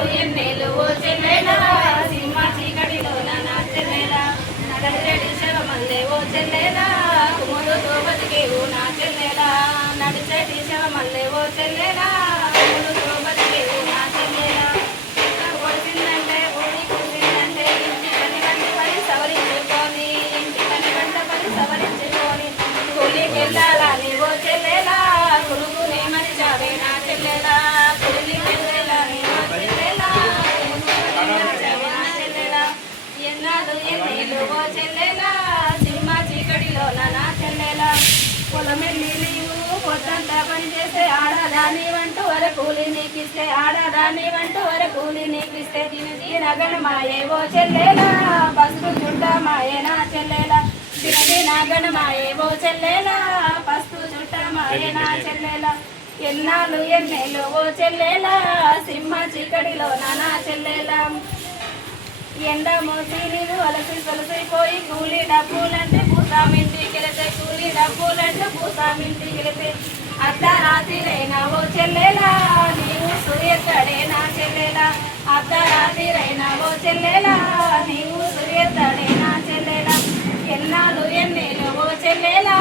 ఎన్నాళ్ళు ఎన్నేళ్ళు ఓ చెల్లెలా సింహ చీకటిలో నా చెల్లెలా నడచెడి శవమల్లె ఓ చెల్లెలా కుముదుతో బతికేవు నా చెల్లెలా నడిచెడి శవమల్లె ఓ చెల్లెలా కుముదుతో బతికేవు నా చెల్లెలా కొడిసిందంటే ఊడి కూసిందంటే ఇంటి పని గంట పని సవరించుకొని ఇంటి పని గంట పని సవరించుకొని కూలికెళ్ళాలని ఓ చెల్లెలా కొడుకునే మరిచావే నా చెల్లెలా కూలికెళ్ళాలని ఓ చెల్లెలా ఎన్నాళ్ళు ఎన్నేళ్ళు ఓ చెల్లెలా సింహ చీకటిలో నా చెల్లెలా పొలమెల్లి నీవు పొద్దంతా పని చేస్తే ఆడదాని వంటూ వర కూలి నీకిస్తే ఆడదాని వంటూ వర కూలి నీకిస్తే తినగన మాయే ఓ చెల్లెలా పసుపు చుట్ట మాయే నా చెల్లెలా తినగన మాయే ఓ చెల్లెలా పసుపు చుట్ట మాయే నా చెల్లెలా ఎన్నాళ్ళు ఎన్నేళ్ళు ఓ చెల్లెలా సింహ చీకటిలో నా చెల్లెలా ఎండ మోసి నీరు అలసి సొలసిపోయి కూలి డబ్బులంటే పూసామింటికి వెళితే కూలి డబ్బులంటే పూసామింటికి వెళితే అర్ధరాత్రిరైనా ఓ చెల్లెలా నీవు సూర్యతడే నా చెల్లెలా అర్ధరాత్రిరైనా ఓ చెల్లెలా నీవు సూర్యతడే నా చెల్లెలా ఎన్నాళ్ళు ఎన్నేళ్ళు ఓ చెల్లెలా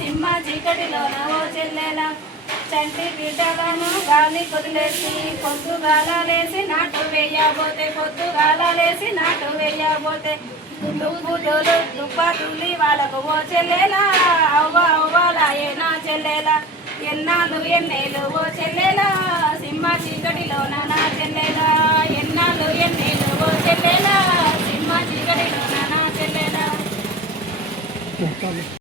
సింహ చీకటిలో ఓ చెల్లెలా చంటి బిడ్డలను గాలి కొదిలేసి పొద్దుగాలేసి నాటు వేయబోతే పొద్దుగాలేసి నాటు వేయబోతే దుబ్బుజోలు దుబ్బతుల్లి వాళ్ళకు ఓ చెల్లెలా అవ్వాలాయే నా చెల్లెలా ఎన్నాళ్ళు ఎన్నేళ్ళు ఓ చెల్లెలా సింహ చీకటిలో నా చెల్లెలా ఎన్నాళ్ళు ఎన్నేళ్ళు ఓ చెల్లెలా సింహ చీకటిలో నా చెల్లెలా